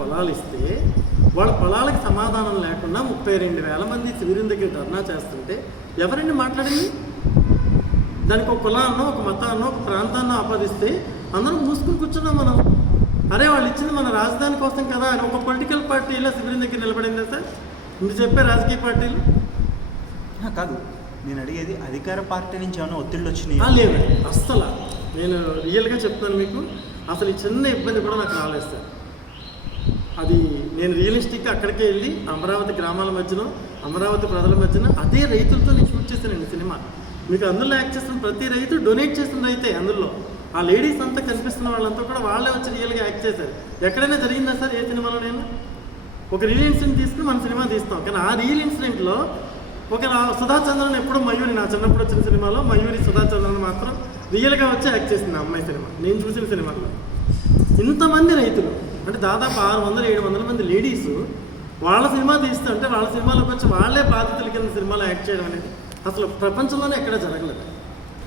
పొలాలు ఇస్తే వాళ్ళ పొలాలకు సమాధానం లేకుండా ముప్పై రెండు వేల మంది శిబిరం దగ్గర ధర్నా చేస్తుంటే ఎవరండి మాట్లాడింది? దానికి ఒక కులాన్నో ఒక మతాన్నో ఒక ప్రాంతాన్నో ఆపాదిస్తే అందరం మూసుకుని కూర్చున్నాం మనం. అరే వాళ్ళు ఇచ్చింది మన రాజధాని కోసం కదా అని ఒక పొలిటికల్ పార్టీలో శిబిరం దగ్గర నిలబడిందా సార్? మీరు చెప్పే రాజకీయ పార్టీలు? కాదు. నేను అడిగేది అధికార పార్టీ నుంచి ఏమైనా ఒత్తిళ్ళు వచ్చినాయి? లేదండి అస్సలు. నేను రియల్గా చెప్తాను మీకు. అసలు ఈ చిన్న ఇబ్బంది కూడా నాకు రాలేదు సార్. అది నేను రియలిస్టిక్గా అక్కడికే వెళ్ళి అమరావతి గ్రామాల మధ్యలో అమరావతి ప్రజల మధ్యన అదే రైతులతో నేను షూట్ చేశానండి సినిమా. మీకు అందులో యాక్ట్ చేస్తున్న ప్రతి రైతు డొనేట్ చేసిన రైతే అందులో. ఆ లేడీస్ అంతా కనిపిస్తున్న వాళ్ళంతా కూడా వాళ్ళే వచ్చి రియల్గా యాక్ట్ చేశారు. ఎక్కడైనా జరిగిందా సార్ ఏ సినిమాలో నేను? ఒక రియల్ ఇన్సిడెంట్ తీసుకుని మన సినిమా తీస్తాం. కానీ ఆ రియల్ ఇన్సిడెంట్లో ఒక సుధా చంద్రన్ ఎప్పుడు మయూరి నా చిన్నప్పుడు వచ్చిన సినిమాలో మయూరి సుధా చంద్రన్ మాత్రం రియల్గా వచ్చి యాక్ట్ చేసింది అమ్మాయి సినిమా. నేను చూసిన సినిమాలో ఇంతమంది రైతులు అంటే దాదాపు ఆరు వందల ఏడు వందల మంది లేడీస్ వాళ్ళ సినిమా తీస్తుంటే వాళ్ళ సినిమాలోకి వచ్చి వాళ్ళే బాధితుల కింద సినిమాలో యాక్ట్ చేయడం అనేది అసలు ప్రపంచంలోనే ఎక్కడ జరగలేదు.